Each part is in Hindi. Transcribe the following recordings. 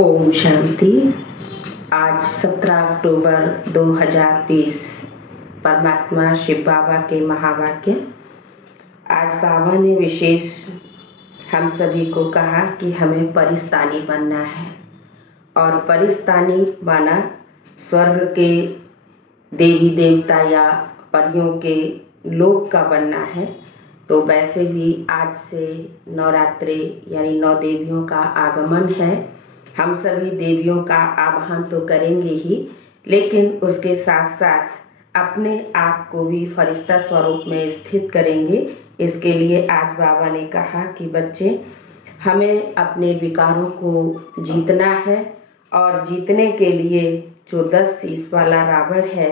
ओम शांति। आज 17 अक्टूबर 2020 परमात्मा शिव बाबा के महावाक्य। आज बाबा ने विशेष हम सभी को कहा कि हमें परिस्तानी बनना है, और परिस्तानी माना स्वर्ग के देवी देवता या परियों के लोक का बनना है। तो वैसे भी आज से नवरात्रि यानी 9 देवियों का आगमन है। हम सभी देवियों का आवाहन तो करेंगे ही, लेकिन उसके साथ साथ अपने आप को भी फरिश्ता स्वरूप में स्थित करेंगे। इसके लिए आज बाबा ने कहा कि बच्चे, हमें अपने विकारों को जीतना है, और जीतने के लिए जो 10 शीश वाला रावण है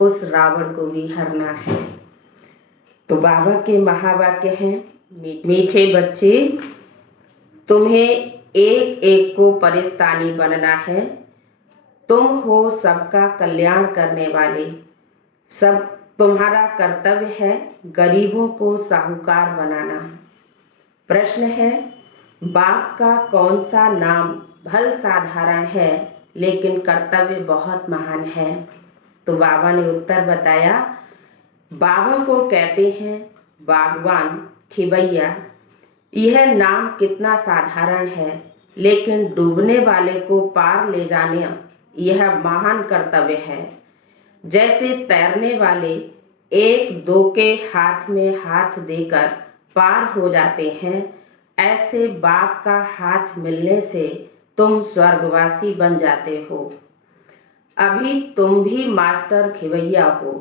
उस रावण को भी हरना है। तो बाबा के महावाक्य हैं, मीठे बच्चे, तुम्हें एक एक को परिस्तानी बनना है। तुम हो सबका कल्याण करने वाले। सब तुम्हारा कर्तव्य है गरीबों को साहूकार बनाना। प्रश्न है, बाप का कौन सा नाम भल साधारण है लेकिन कर्तव्य बहुत महान है? तो बाबा ने उत्तर बताया, बाबा को कहते हैं बागवान खिवैया। यह नाम कितना साधारण है, लेकिन डूबने वाले को पार ले जाने यह महान कर्तव्य है। जैसे तैरने वाले एक दो के हाथ में हाथ देकर पार हो जाते हैं, ऐसे बाप का हाथ मिलने से तुम स्वर्गवासी बन जाते हो। अभी तुम भी मास्टर खिवैया हो।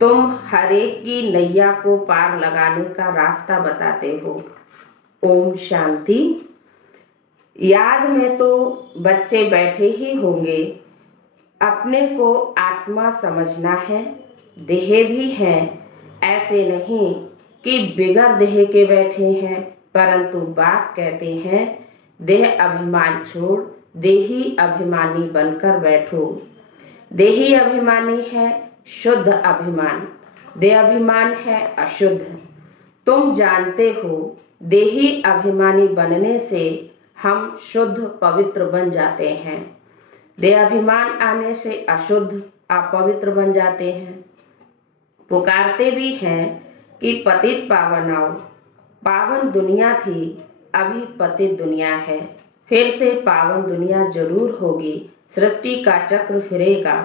तुम हर एक की नैया को पार लगाने का रास्ता बताते हो। ओम शांति। याद में तो बच्चे बैठे ही होंगे। अपने को आत्मा समझना है, देह भी हैं। ऐसे नहीं कि बिगर देह के बैठे हैं, परंतु बाप कहते हैं देह अभिमान छोड़ देही अभिमानी बनकर बैठो। देही अभिमानी है शुद्ध अभिमान, देह अभिमान है अशुद्ध। तुम जानते हो देही अभिमानी बनने से हम शुद्ध पवित्र बन जाते हैं। देह अभिमान आने से अशुद्ध अपवित्र बन जाते हैं। पुकारते भी हैं कि पतित पावन आओ। पावन दुनिया थी, अभी पतित दुनिया है। फिर से पावन दुनिया जरूर होगी। सृष्टि का चक्र फिरेगा।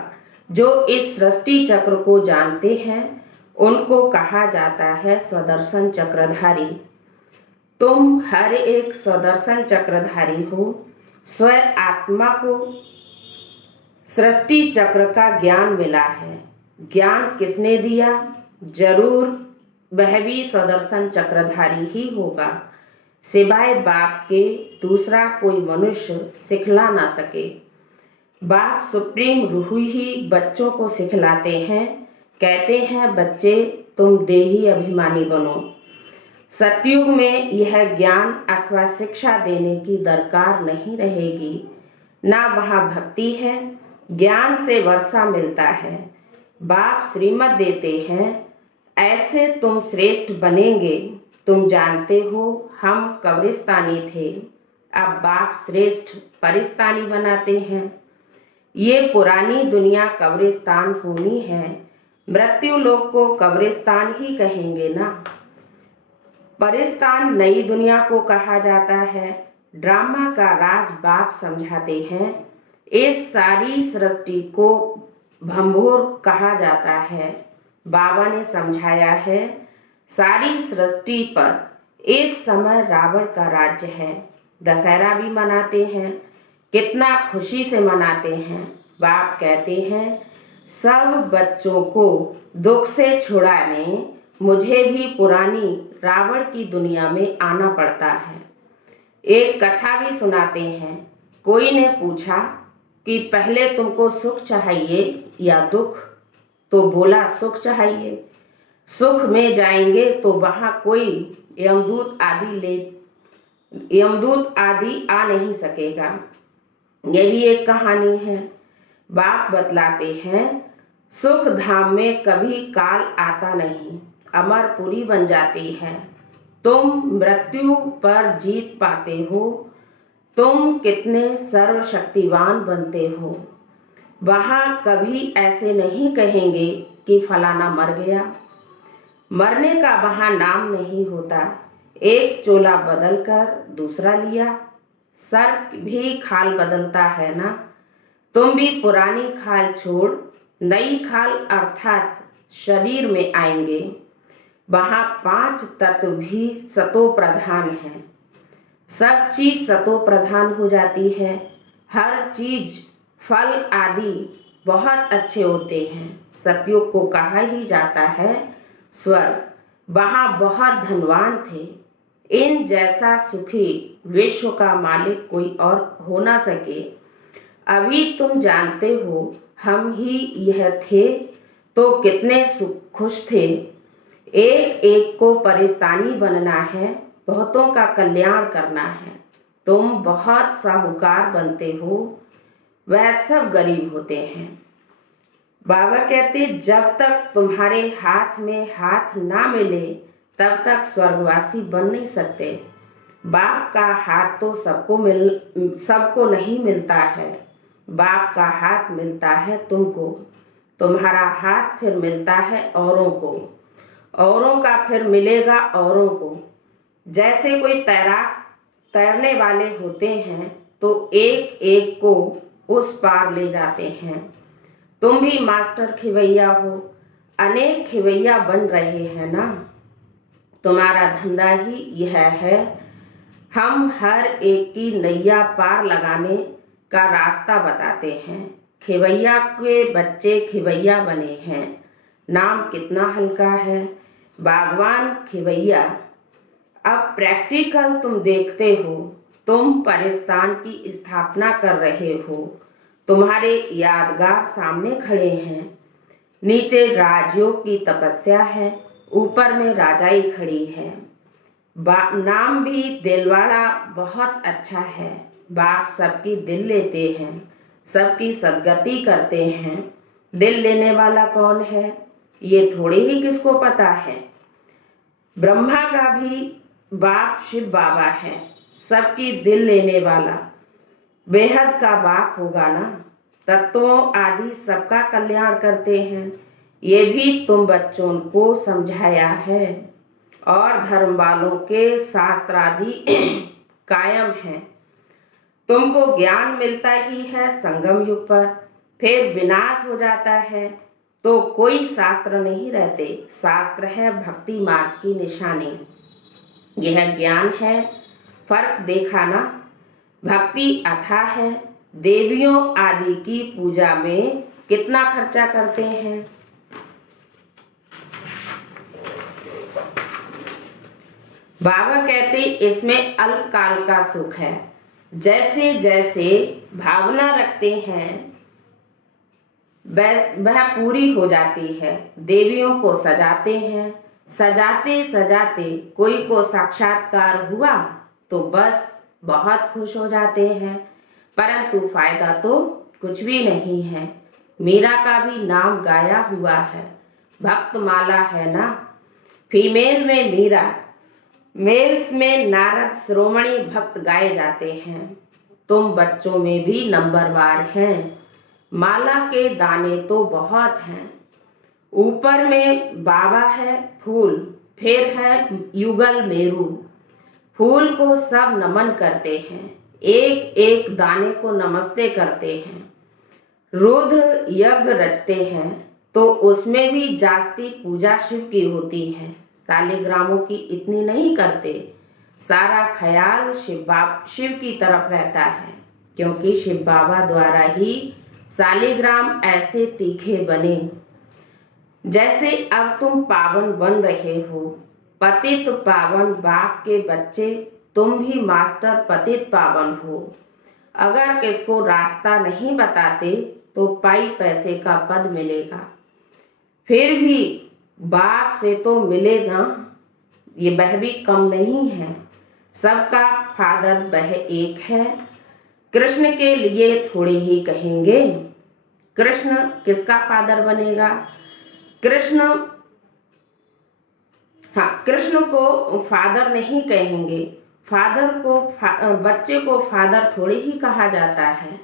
जो इस सृष्टि चक्र को जानते हैं उनको कहा जाता है स्वदर्शन चक्रधारी। तुम हर एक स्वदर्शन चक्रधारी हो। स्व आत्मा को सृष्टि चक्र का ज्ञान मिला है। ज्ञान किसने दिया? जरूर वह भी स्वदर्शन चक्रधारी ही होगा। सिवाय बाप के दूसरा कोई मनुष्य सिखला ना सके। बाप सुप्रीम रूह ही बच्चों को सिखलाते हैं। कहते हैं बच्चे, तुम देही अभिमानी बनो। सतयुग में यह ज्ञान अथवा शिक्षा देने की दरकार नहीं रहेगी। ना वहाँ भक्ति है, ज्ञान से वर्षा मिलता है। बाप श्रीमत देते हैं, ऐसे तुम श्रेष्ठ बनेंगे। तुम जानते हो हम कब्रिस्तानी थे, अब बाप श्रेष्ठ परिस्तानी बनाते हैं। ये पुरानी दुनिया कब्रिस्तान होनी है। मृत्यु लोक को कब्रिस्तान ही कहेंगे ना। परिस्तान नई दुनिया को कहा जाता है। ड्रामा का राज बाप समझाते हैं। इस सारी सृष्टि को भंभोर कहा जाता है। बाबा ने समझाया है, सारी सृष्टि पर इस समय रावण का राज्य है। दशहरा भी मनाते हैं, कितना खुशी से मनाते हैं। बाप कहते हैं सब बच्चों को दुख से छुड़ाने मुझे भी पुरानी रावण की दुनिया में आना पड़ता है। एक कथा भी सुनाते हैं। कोई ने पूछा कि पहले तुमको सुख चाहिए या दुख? तो बोला सुख चाहिए। सुख में जाएंगे तो वहाँ कोई यमदूत आदि आ नहीं सकेगा। ये भी एक कहानी है। बाप बतलाते हैं सुख धाम में कभी काल आता नहीं, अमरपुरी बन जाती है। तुम मृत्यु पर जीत पाते हो। तुम कितने सर्वशक्तिवान बनते हो। वहाँ कभी ऐसे नहीं कहेंगे कि फलाना मर गया। मरने का वहाँ नाम नहीं होता। एक चोला बदल कर दूसरा लिया। सर भी खाल बदलता है ना। तुम भी पुरानी खाल छोड़ नई खाल अर्थात शरीर में आएंगे। वहाँ 5 तत्व भी सतो प्रधान है। सब चीज सतो प्रधान हो जाती है। हर चीज फल आदि बहुत अच्छे होते हैं। सतयुग को कहा ही जाता है स्वर्ग। वहाँ बहुत धनवान थे। इन जैसा सुखी विश्व का मालिक कोई और हो ना सके। अभी तुम जानते हो हम ही यह थे तो कितने खुश थे। एक एक को परिस्तानी बनना है, बहुतों का कल्याण करना है। तुम बहुत साहूकार बनते हो, वह सब गरीब होते हैं। बाबा कहते जब तक तुम्हारे हाथ में हाथ ना मिले तब तक स्वर्गवासी बन नहीं सकते। बाप का हाथ तो सबको नहीं मिलता है। बाप का हाथ मिलता है तुमको। तुम्हारा हाथ फिर मिलता है औरों को। औरों का फिर मिलेगा औरों को। जैसे कोई तैराक तैरने वाले होते हैं तो एक एक को उस पार ले जाते हैं। तुम भी मास्टर खिवैया हो, अनेक खिवैया बन रहे हैं ना। तुम्हारा धंधा ही यह है। हम हर एक की नैया पार लगाने का रास्ता बताते हैं। खिवैया के बच्चे खिवैया बने हैं। नाम कितना हल्का है, बागवान खिवैया। अब प्रैक्टिकल तुम देखते हो। तुम परिस्तान की स्थापना कर रहे हो। तुम्हारे यादगार सामने खड़े हैं। नीचे राजयोग की तपस्या है, ऊपर में राजाई खड़ी है। नाम भी दिलवाड़ा बहुत अच्छा है। बाप सबकी दिल लेते हैं, सबकी सदगति करते हैं। दिल लेने वाला कौन है ये थोड़े ही किसको पता है। ब्रह्मा का भी बाप शिव बाबा है, सबकी दिल लेने वाला बेहद का बाप होगा ना। तत्वों आदि सबका कल्याण करते हैं। ये भी तुम बच्चों को समझाया है। और धर्म वालों के शास्त्र आदि कायम हैं। तुमको ज्ञान मिलता ही है संगम युग पर, फिर विनाश हो जाता है तो कोई शास्त्र नहीं रहते। शास्त्र है भक्ति मार्ग की निशानी। यह ज्ञान है, फर्क देखा ना। भक्ति अथाह है। देवियों आदि की पूजा में कितना खर्चा करते हैं। बाबा कहते इसमें अल्पकाल का सुख है। जैसे जैसे भावना रखते हैं वह पूरी हो जाती है। देवियों को सजाते हैं, सजाते सजाते कोई को साक्षात्कार हुआ तो बस बहुत खुश हो जाते हैं, परंतु फायदा तो कुछ भी नहीं है। मीरा का भी नाम गाया हुआ है, भक्त माला है ना। फीमेल में मीरा, मेल्स में नारद श्रोमणी भक्त गाए जाते हैं। तुम बच्चों में भी नंबरवार हैं। माला के दाने तो बहुत हैं। ऊपर में बाबा है फूल, फिर है युगल मेरू। फूल को सब नमन करते हैं, एक एक दाने को नमस्ते करते हैं। रुद्र यज्ञ रचते हैं तो उसमें भी जास्ती पूजा शिव की होती है। शालिग्रामों की इतनी नहीं करते। सारा ख्याल शिव की तरफ रहता है, क्योंकि शिव बाबा द्वारा ही शालिग्राम ऐसे तीखे बने। जैसे अब तुम पावन बन रहे हो, पतित पावन बाप के बच्चे। तुम भी मास्टर पतित पावन हो। अगर किसको रास्ता नहीं बताते तो पाई पैसे का पद मिलेगा, फिर भी बाप से तो मिलेगा। ये वह भी कम नहीं है। सबका फादर वह एक है। कृष्ण के लिए थोड़े ही कहेंगे। कृष्ण किसका फादर बनेगा। कृष्ण को फादर नहीं कहेंगे। बच्चे को फादर थोड़ी ही कहा जाता है।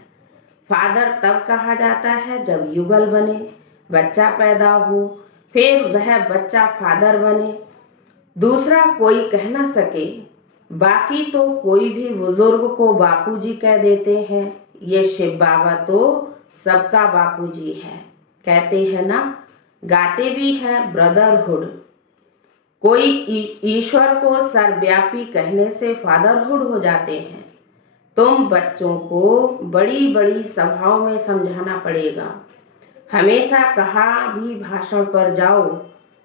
फादर तब कहा जाता है जब युगल बने, बच्चा पैदा हो, फिर वह बच्चा फादर बने, दूसरा कोई कह ना सके। बाकी तो कोई भी बुजुर्ग को बापूजी कह देते हैं। ये शिव बाबा तो सबका बापूजी है। कहते हैं ना, गाते भी हैं ब्रदरहुड। कोई ईश्वर को सर्वव्यापी कहने से फादरहुड हो जाते हैं। तुम बच्चों को बड़ी बड़ी सभाओं में समझाना पड़ेगा। हमेशा कहाँ भी भाषण पर जाओ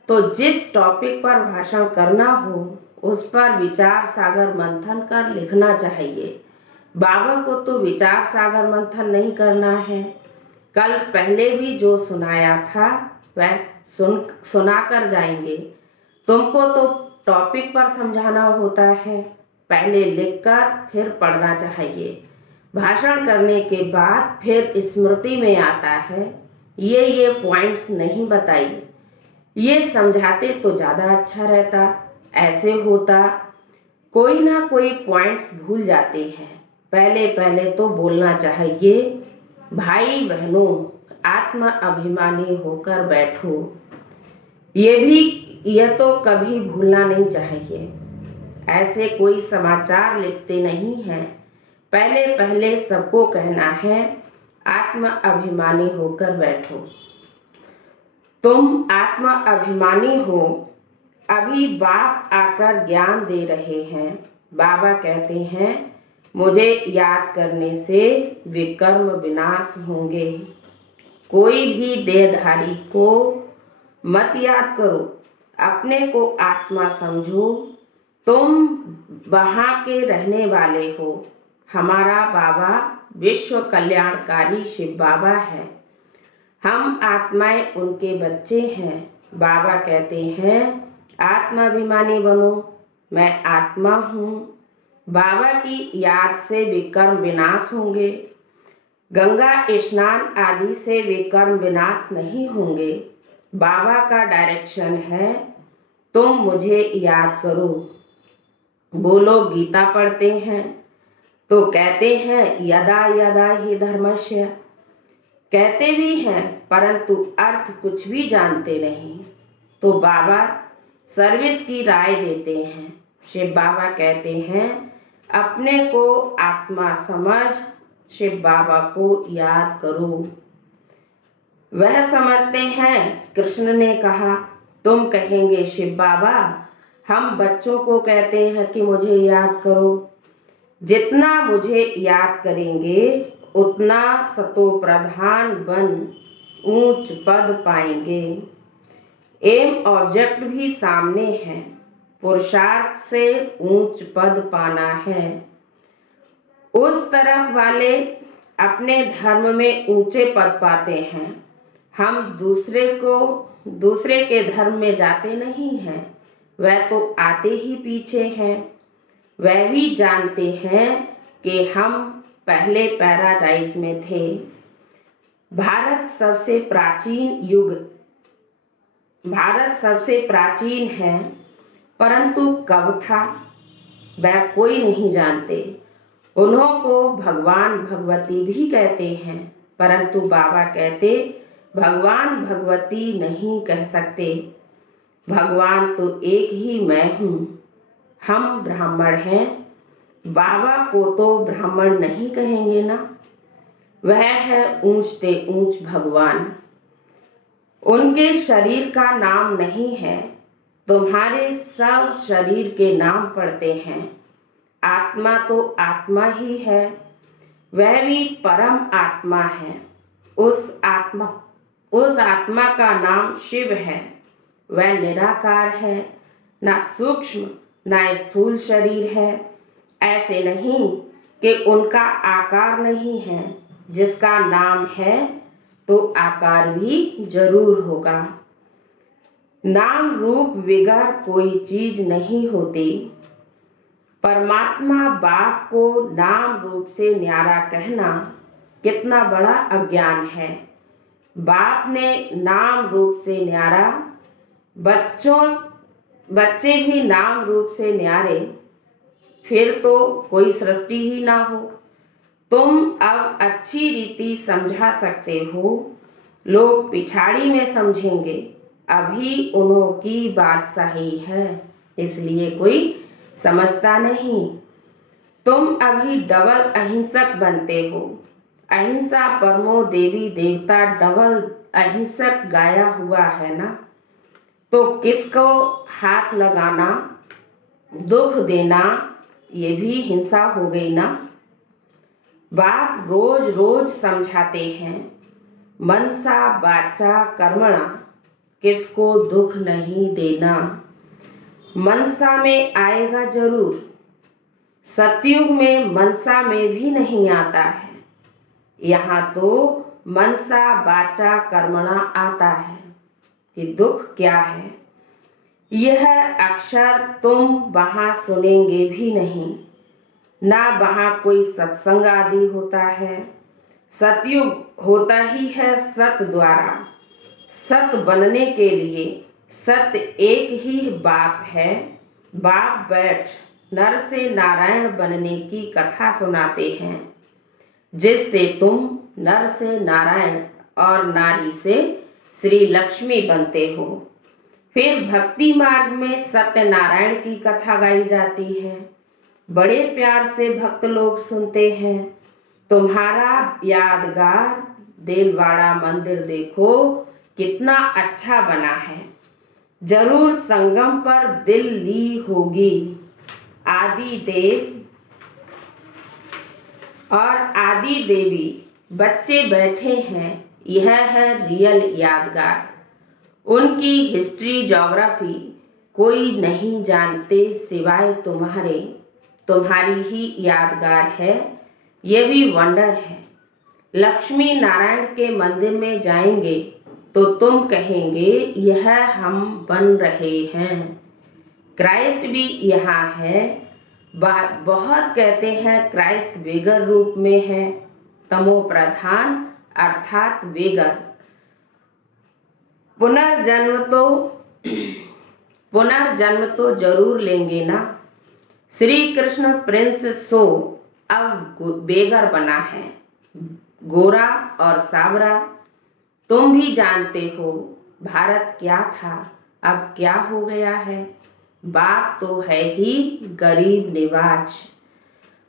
तो जिस टॉपिक पर भाषण करना हो उस पर विचार सागर मंथन कर लिखना चाहिए। बाबा को तो विचार सागर मंथन नहीं करना है। कल पहले भी जो सुनाया था वह सुना कर जाएंगे। तुमको तो टॉपिक पर समझाना होता है, पहले लिखकर फिर पढ़ना चाहिए। भाषण करने के बाद फिर स्मृति में आता है ये पॉइंट्स नहीं बताई, ये समझाते तो ज़्यादा अच्छा रहता। ऐसे होता कोई ना कोई पॉइंट्स भूल जाते हैं। पहले पहले तो बोलना चाहिए, भाई बहनों आत्म अभिमानी होकर बैठो। यह तो कभी भूलना नहीं चाहिए। ऐसे कोई समाचार लिखते नहीं हैं। पहले पहले सबको कहना है आत्म अभिमानी होकर बैठो। तुम आत्म अभिमानी हो। अभी बाप आकर ज्ञान दे रहे हैं। बाबा कहते हैं मुझे याद करने से विकर्म विनाश होंगे। कोई भी देहधारी को मत याद करो, अपने को आत्मा समझो। तुम वहाँ के रहने वाले हो। हमारा बाबा विश्व कल्याणकारी शिव बाबा है। हम आत्माएं उनके बच्चे हैं। बाबा कहते हैं आत्माभिमानी बनो। मैं आत्मा हूँ। बाबा की याद से विकर्म विनाश होंगे। गंगा स्नान आदि से विकर्म विनाश नहीं होंगे। बाबा का डायरेक्शन है तुम मुझे याद करो। वो लोग गीता पढ़ते हैं तो कहते हैं यदा यदा ही धर्मस्य, कहते भी हैं परंतु अर्थ कुछ भी जानते नहीं। तो बाबा सर्विस की राय देते हैं। शिव बाबा कहते हैं अपने को आत्मा समझ शिव बाबा को याद करो। वह समझते हैं। कृष्ण ने कहा तुम कहेंगे शिव बाबा हम बच्चों को कहते हैं कि मुझे याद करो। जितना मुझे याद करेंगे उतना सतो प्रधान बन ऊंच पद पाएंगे। एम ऑब्जेक्ट भी सामने है। पुरुषार्थ से ऊंच पद पाना है। उस तरफ वाले अपने धर्म में ऊंचे पद पाते हैं। हम दूसरे के धर्म में जाते नहीं हैं। वह तो आते ही पीछे हैं। वह भी जानते हैं कि हम पहले पैराडाइज में थे। भारत सबसे प्राचीन है, परंतु कब था वह कोई नहीं जानते। उन्हों को भगवान भगवती भी कहते हैं, परंतु बाबा कहते भगवान भगवती नहीं कह सकते। भगवान तो एक ही मैं हूँ। हम ब्राह्मण हैं। बाबा को तो ब्राह्मण नहीं कहेंगे ना। वह है ऊंचते ऊंच भगवान। उनके शरीर का नाम नहीं है। तुम्हारे सब शरीर के नाम पड़ते हैं। आत्मा तो आत्मा ही है। वह भी परम आत्मा है। उस आत्मा का नाम शिव है। वह निराकार है, ना सूक्ष्म ना स्थूल शरीर है। ऐसे नहीं कि उनका आकार नहीं है। जिसका नाम है तो आकार भी जरूर होगा। नाम रूप बिगर कोई चीज नहीं होती। परमात्मा बाप को नाम रूप से न्यारा कहना कितना बड़ा अज्ञान है। बाप ने नाम रूप से न्यारा, बच्चे भी नाम रूप से न्यारे। फिर तो कोई सृष्टि ही ना हो। तुम अब अच्छी रीति समझा सकते हो, लोग पिछाड़ी में समझेंगे, अभी उन्हों की बात सही है, इसलिए कोई समझता नहीं। तुम अभी डबल अहिंसक बनते हो। अहिंसा परमो देवी देवता डबल अहिंसक गाया हुआ है ना, तो किसको हाथ लगाना, दुख देना, ये भी हिंसा हो गई ना। बाप रोज रोज समझाते हैं, मनसा वाचा कर्मणा, किसको दुख नहीं देना। मनसा में आएगा जरूर, सतयुग में मनसा में भी नहीं आता है। यहाँ तो मनसा वाचा कर्मणा आता है कि दुख क्या है। यह अक्षर तुम वहाँ सुनेंगे भी नहीं, ना वहाँ कोई सत्संग आदि होता है। सतयुग होता ही है सत द्वारा। सत बनने के लिए सत्य एक ही बाप है। बाप बैठ नर से नारायण बनने की कथा सुनाते हैं, जिससे तुम नर से नारायण और नारी से श्री लक्ष्मी बनते हो। फिर भक्ति मार्ग में सत्यनारायण की कथा गाई जाती है, बड़े प्यार से भक्त लोग सुनते हैं। तुम्हारा यादगार देलवाड़ा मंदिर देखो कितना अच्छा बना है, जरूर संगम पर दिल ली होगी। आदि देव और आदि देवी बच्चे बैठे हैं, यह है रियल यादगार। उनकी हिस्ट्री ज्योग्राफी कोई नहीं जानते सिवाय तुम्हारे। तुम्हारी ही यादगार है, ये भी वंडर है। लक्ष्मी नारायण के मंदिर में जाएंगे तो तुम कहेंगे यह हम बन रहे हैं। क्राइस्ट भी यहाँ है। बहुत कहते हैं क्राइस्ट वेगर रूप में है, तमो प्रधान अर्थात वेगर। पुनर्जन्म तो जरूर लेंगे ना। श्री कृष्ण प्रिंस सो अब बेगर बना है, गोरा और सावरा। तुम भी जानते हो भारत क्या था, अब क्या हो गया है। बाप तो है ही गरीब निवाज।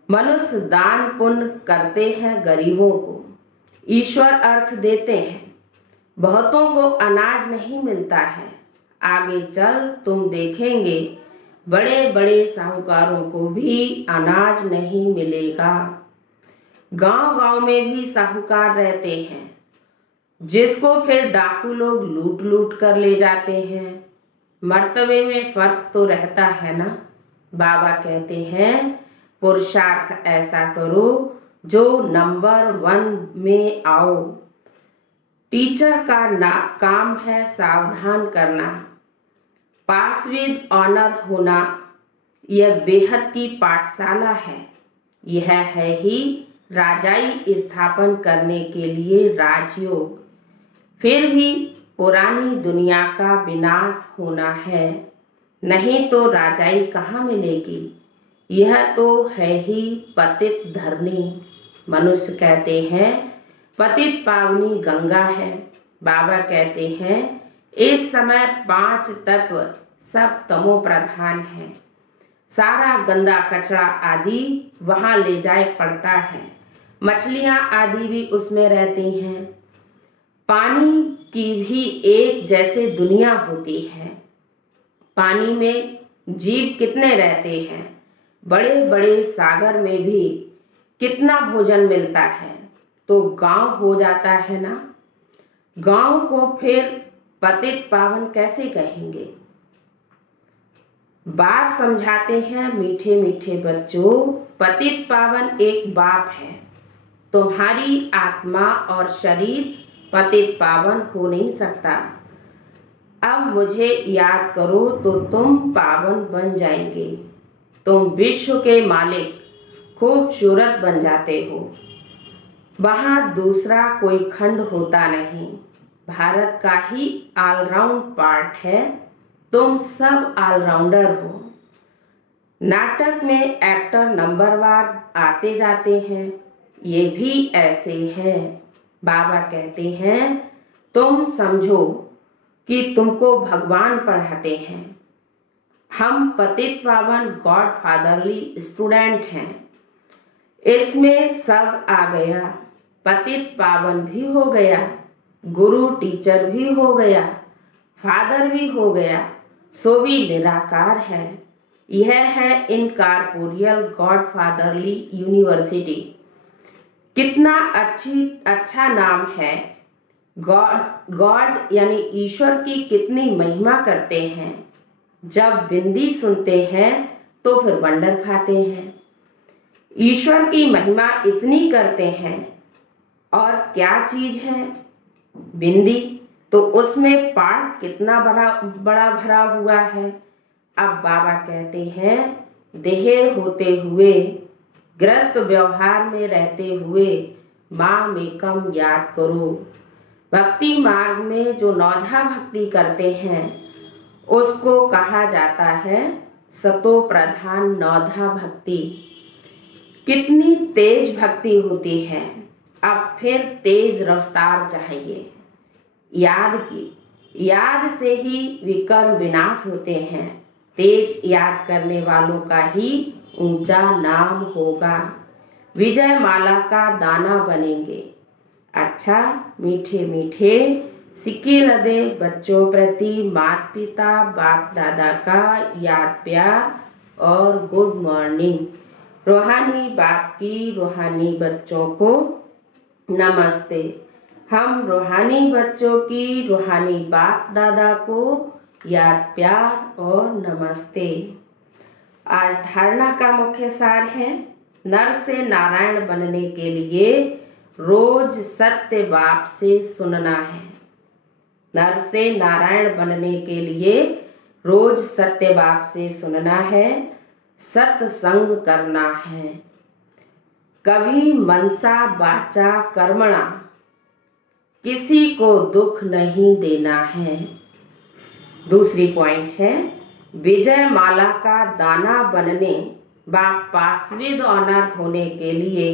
मनुष्य दान पुण्य करते हैं गरीबों को, ईश्वर अर्थ देते हैं। बहुतों को अनाज नहीं मिलता है। आगे चल तुम देखेंगे बड़े बड़े साहूकारों को भी अनाज नहीं मिलेगा। गांव गांव में भी साहूकार रहते हैं, जिसको फिर डाकू लोग लूट लूट कर ले जाते हैं। मर्तबे में फर्क तो रहता है ना। बाबा कहते हैं पुरुषार्थ ऐसा करो जो नंबर 1 में आओ। टीचर का काम है सावधान करना, पास विद ऑनर होना। यह बेहद की पाठशाला है। यह है ही राजाई स्थापन करने के लिए राजयोग। फिर भी पुरानी दुनिया का विनाश होना है, नहीं तो राजाई कहाँ मिलेगी। यह तो है ही पतित धरनी। मनुष्य कहते हैं पतित पावनी गंगा है। बाबा कहते हैं इस समय 5 तत्व सब तमो प्रधान है। सारा गंदा कचरा आदि वहाँ ले जाए पड़ता है। मछलियाँ आदि भी उसमें रहती हैं। पानी की भी एक जैसे दुनिया होती है। पानी में जीव कितने रहते हैं। बड़े बड़े सागर में भी कितना भोजन मिलता है, तो गांव हो जाता है ना। गांव को फिर पतित पावन कैसे कहेंगे। बाप समझाते हैं मीठे मीठे बच्चों, पतित पावन एक बाप है। तुम्हारी आत्मा और शरीर पतित पावन हो नहीं सकता। अब मुझे याद करो तो तुम पावन बन जाएंगे। तुम विश्व के मालिक खूबसूरत बन जाते हो। वहाँ दूसरा कोई खंड होता नहीं। भारत का ही ऑलराउंड पार्ट है। तुम सब ऑलराउंडर हो। नाटक में एक्टर नंबरवार आते जाते हैं, ये भी ऐसे है। बाबा कहते हैं तुम समझो कि तुमको भगवान पढ़ाते हैं। हम पतित पावन गॉड फादरली स्टूडेंट हैं। इसमें सब आ गया, पतित पावन भी हो गया, गुरु टीचर भी हो गया, फादर भी हो गया, सो भी निराकार है। यह है इनकॉर्पोरियल गॉड फादरली यूनिवर्सिटी। कितना अच्छा नाम है। गॉड यानी ईश्वर की कितनी महिमा करते हैं। जब बिंदी सुनते हैं तो फिर वंडर खाते हैं। ईश्वर की महिमा इतनी करते हैं, और क्या चीज है बिंदी, तो उसमें पाठ कितना बड़ा भरा हुआ है। अब बाबा कहते हैं देह होते हुए, ग्रस्त व्यवहार में रहते हुए माम एकम याद करो। भक्ति मार्ग में जो नौधा भक्ति करते हैं उसको कहा जाता है सतो प्रधान नौधा भक्ति। कितनी तेज भक्ति होती है। अब फिर तेज रफ्तार चाहिए। याद से ही विकर्म विनाश होते हैं। तेज याद करने वालों का ही ऊंचा नाम होगा। विजय माला का दाना बनेंगे। अच्छा मीठे मीठे सिक्के लदे बच्चों प्रति माता पिता बाप दादा का याद प्यार और गुड मॉर्निंग। रूहानी बाप की रूहानी बच्चों को नमस्ते। हम रूहानी बच्चों की रूहानी बाप दादा को याद प्यार और नमस्ते। आज धारणा का मुख्य सार है, नर से नारायण बनने के लिए रोज सत्य बाप से सुनना है। नर से नारायण बनने के लिए रोज सत्य बाप से सुनना है, सत्संग करना है। कभी मनसा वाचा कर्मणा किसी को दुख नहीं देना है। दूसरी पॉइंट है, विजय माला का दाना बनने व पासविद ऑनर होने के लिए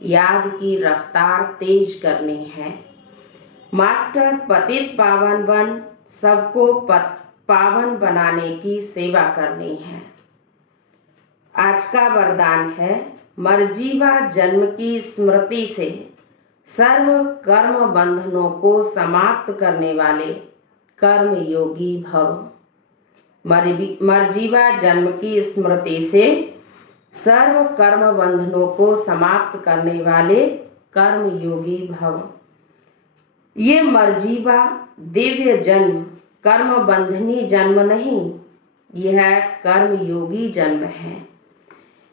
याद की रफ्तार तेज करनी है। मास्टर पतित पावन बन सबको पावन बनाने की सेवा करनी है। आज का वरदान है, मर्जीवा जन्म की स्मृति से सर्व कर्म बंधनों को समाप्त करने वाले कर्म योगी भव। मर्जीवा जन्म की स्मृति से सर्व कर्म बंधनों को समाप्त करने वाले कर्म योगी भव। ये मर्जीवा दिव्य जन्म कर्म बंधनी जन्म नहीं, यह कर्म योगी जन्म है।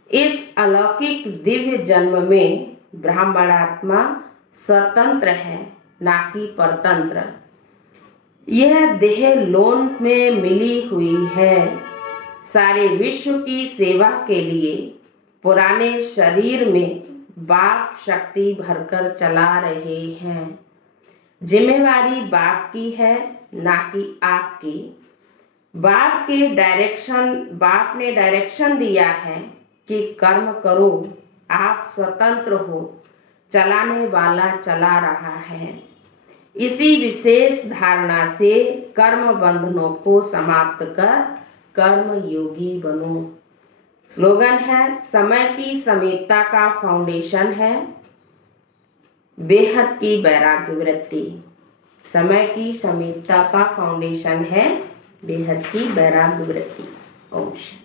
इस अलौकिक दिव्य जन्म में ब्राह्मणात्मा स्वतंत्र है, ना कि परतंत्र। यह देह लोन में मिली हुई है। सारे विश्व की सेवा के लिए पुराने शरीर में बाप शक्ति भरकर चला रहे हैं। जिम्मेवारी बाप की है, ना कि आपकी। बाप ने डायरेक्शन दिया है कि कर्म करो, आप स्वतंत्र हो, चलाने वाला चला रहा है। इसी विशेष धारणा से कर्म बंधनों को समाप्त कर कर्म योगी बनो। स्लोगन है, समय की समीपता का फाउंडेशन है बेहद की वैराग्य वृत्ति। समय की समीपता का फाउंडेशन है बेहद की वैराग्य वृत्ति। ओम शांति।